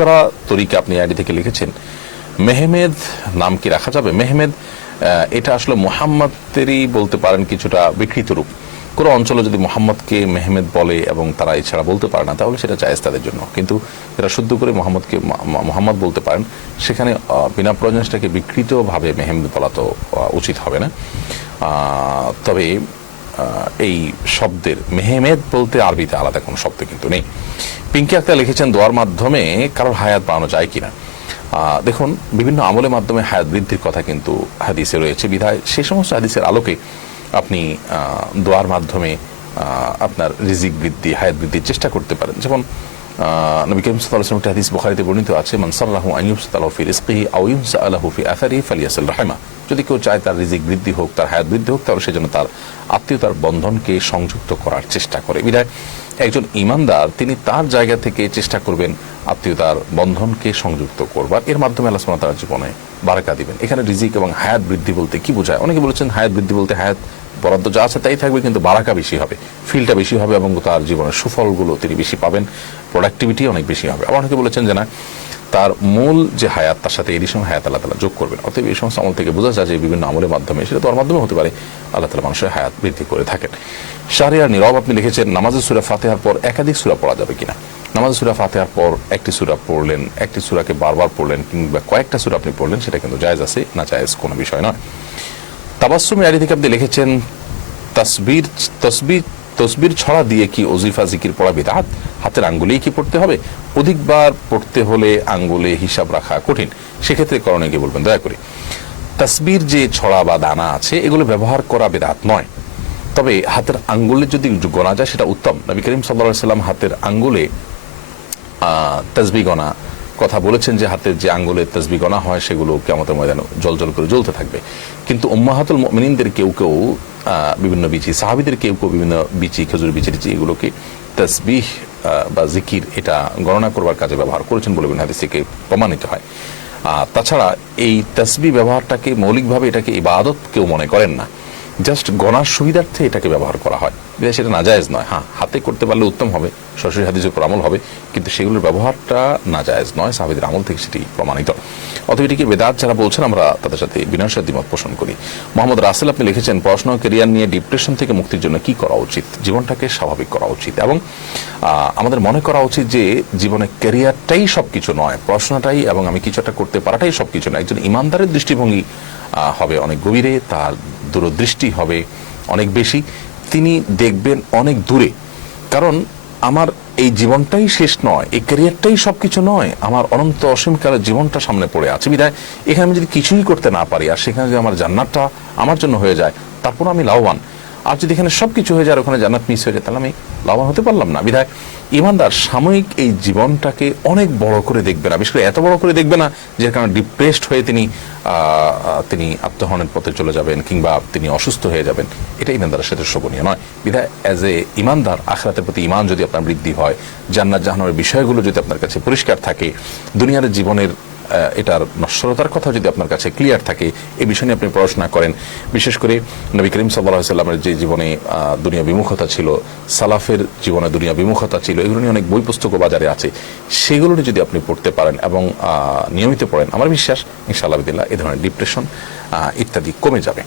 করা তরিকা আপনি আইডি থেকে লিখেছেন। মেহমেদ নাম কি রাখা যাবে? মেহমেদ এটা আসলে মোহাম্মদেরই বলতে পারেন কিছুটা বিকৃত রূপ। কোনো অঞ্চলে যদি মোহাম্মদকে মেহমেদ বলে এবং তারা এছাড়া বলতে পারে না, তাহলে সেটা জায়েজ তাদের জন্য। কিন্তু এরা শুদ্ধ করে মোহাম্মদকে মোহাম্মদ বলতে পারেন, সেখানে বিনা প্রয়োজনে সেটাকে বিকৃতভাবে মেহমেদ বলা তো উচিত হবে না। তবে এই শব্দের মেহমেদ বলতে আরবিতে আলাদা কোনো শব্দ কিন্তু নেই। পিঙ্কি আক্তার লিখেছেন, দোয়ার মাধ্যমে কারোর হায়াত বাড়ানো যায় কিনা? দেখুন, বিভিন্ন আমলের মাধ্যমে হায়াত বৃদ্ধির কথা কিন্তু হাদিসে রয়েছে বিধায়। সে সমস্ত হাদিসের আলোকে আপনি দোয়ার মাধ্যমে আপনার রিজিক বৃদ্ধি, হায়াত বৃদ্ধির চেষ্টা করতে পারেন। যেমন নবী করিম আলাইহি একটি হাদিস বুখারীতে বর্ণিত আছে, মান সাল্লাহু আন ইউসতালাহু ফি রিজকিহি আও ইউসআলাহু ফি আথারিহি ফালিয়াসিল রাহিমা। যদি কেউ চায় তার রিজিক বৃদ্ধি হোক, তার হায়াত বৃদ্ধি হোক, তাহলে সেজন্য তার আত্মীয়তার বন্ধনকে সংযুক্ত করার চেষ্টা করে। বিধায় একজন ইমানদার, তিনি তার জায়গা থেকে চেষ্টা করবেন আত্মীয়তার বন্ধনকে সংযুক্ত করবার। এর মাধ্যমে আল্লাহ ওয়া জীবনে বারাকা দিবেন। এখানে রিজিক এবং হায়াত বৃদ্ধি বলতে কি বোঝায়? অনেকে বলেছেন হায়াত বৃদ্ধি বলতে হায়াত বরাদ্দ যা আছে তাই থাকবে, কিন্তু বারাকা বেশি হবে, ফিলটা বেশি হবে এবং তার জীবনের সুফলগুলো তিনি বেশি পাবেন প্রোডাক্টিভিটি অনেক বেশি হবে। আবার অনেকে বলেছেন যে না, তার মূল যে হায়াত, তার সাথে এডিশন হায়াত আল্লাহ তালা যোগ করবেন। অতএব এই সমস্ত আমল থেকে বোঝা যায় যে বিভিন্ন আমলের মাধ্যমে, সেটা তোর মাধ্যমে হতে পারে, আল্লাহ তালা মানুষের হায়াত বৃদ্ধি করে থাকেন। শাহরিয়ার নীরব, আপনি লিখেছেন, নামাজের সুরা ফাতেহার পর একাধিক সুরা পড়া যাবে কিনা? নামাজ সুরা ফাতেহার পর একটি সুরা পড়লেন, একটি সুরাকে বারবার পড়লেন, কিংবা কয়েকটা সুরা আপনি পড়লেন, সেটা কিন্তু জায়েজ আছে, না জায়েজ কোনো বিষয় নয়। তাবাসুমি আলী থেকে আপনি লিখেছেন, তসবির তসবির তসবির ছড়া দিয়ে কি ওজিফা, জিকির পড়া বিদাত? হাতের আঙ্গুলেই কি পড়তে হবে? অধিকবার পড়তে হলে আঙ্গুলে হিসাব রাখা কঠিন। সেক্ষেত্রে করণে কি বলবেন, দয়া করে, তসবির যে ছড়া বা দানা আছে, এগুলো ব্যবহার করা বেদাত নয়। তবে হাতের আঙ্গুলে যদি গোনা যায়, সেটা উত্তম। নবী করিম সাল্লা সাল্লাম হাতের আঙ্গুলে তসবি গণা কথা বলেছেন যে হাতের যে আঙ্গুলে তসবি গণা হয়, সেগুলো কেমতের ময়দানে জল জল করে জ্বলতে থাকবে। কিন্তু উম্মাহাতুল মিনিনদের কেউ কেউ বিভিন্ন বিচি, সাহাবিদের কেউ কেউ বিভিন্ন বিচি, খেজুর বিচি টিচি, এগুলোকে তসবিহ বা জিকির, এটা গণনা করবার কাজে ব্যবহার করেছেন বলে বিভিন্ন হাদিস থেকে প্রমাণিত হয়। তাছাড়া এই তসবি ব্যবহারটাকে মৌলিকভাবে এটাকে ইবাদত কেউ মনে করেন না। জাস্ট গণার সুবিধার্থে এটাকে ব্যবহার করা হয়। বিধায় সেটা নাজায়েজ নয়। হ্যাঁ হাতে করতে পারলে উত্তম হবে, সরাসরি হাদিসের উপর আমল হবে, কিন্তু সেগুলোর ব্যবহারটা নাজায়েজ নয়, সাহাবিদের আমল থেকে সেটি প্রমাণিত। অতএব এটিকে বেদাত যারা বলছেন, আমরা তাদের সাথে বিনয় সাথে মত পোষণ করি। মোহাম্মদ রাসেল আপনি লিখেছেন, পড়াশোনা কেরিয়ার নিয়ে ডিপ্রেশন থেকে মুক্তির জন্য কি করা উচিত? জীবনটাকে স্বাভাবিক করা উচিত। এবং আমাদের মনে করা উচিত যে, জীবনে কেরিয়ারটাই সব কিছু নয়, পড়াশোনাটাই এবং আমি কিছু একটা করতে পারাটাই সব কিছু নয়। একজন ইমানদারের দৃষ্টিভঙ্গি হবে অনেক গভীরে, তার দূরদৃষ্টি হবে অনেক বেশি। তিনি দেখবেন অনেক দূরে। কারণ আমার এই জীবনটাই শেষ নয়, এই ক্যারিয়ারটাই সবকিছু নয়, আমার অনন্ত অসীমকালের জীবনটা সামনে পড়ে আছে। বিদায়, এখানে আমি যদি কিছুই করতে না পারি, আর সেখানে যদি আমার জান্নাতটা আমার জন্য হয়ে যায় তারপর আমি লাভবান। আর যদি এখানে সবকিছু হয়ে যায় ওখানে জান্নাত মিস হয়ে যায়, তাহলে আমি লাভবান হতে পারলাম না। বিধায় ইমানদার সাময়িক এই জীবনটাকে অনেক বড় করে দেখবে না। বিশেষ করে এত বড় করে দেখবে না যে কারণে ডিপ্রেসড হয়ে তিনি তিনি আত্মহরণের পথে চলে যাবেন কিংবা তিনি অসুস্থ হয়ে যাবেন। এটা ইমানদারের সাথে শোভনীয় নয়। বিধায় অ্যাজ এ ইমানদার আখরাতের প্রতি ইমান যদি আপনার বৃদ্ধি হয়, জান্নাত জাহানোর বিষয়গুলো যদি আপনার কাছে পরিষ্কার থাকে, দুনিয়ার জীবনের এটার নশ্বরতার কথা যদি আপনার কাছে ক্লিয়ার থাকে, এ বিষয় নিয়ে আপনি পড়াশোনা করেন। বিশেষ করে নবী করিম সাল্লাহ সাল্লামের যে জীবনে দুনিয়া বিমুখতা ছিল, সালাফের জীবনে দুনিয়া বিমুখতা ছিল, এগুলো নিয়ে অনেক বই পুস্তকও বাজারে আছে। সেগুলো নিয়ে যদি আপনি পড়তে পারেন এবং নিয়মিত পড়েন, আমার বিশ্বাস, ইনশাআল্লাহ এ ধরনের ডিপ্রেশন ইত্যাদি কমে যাবে।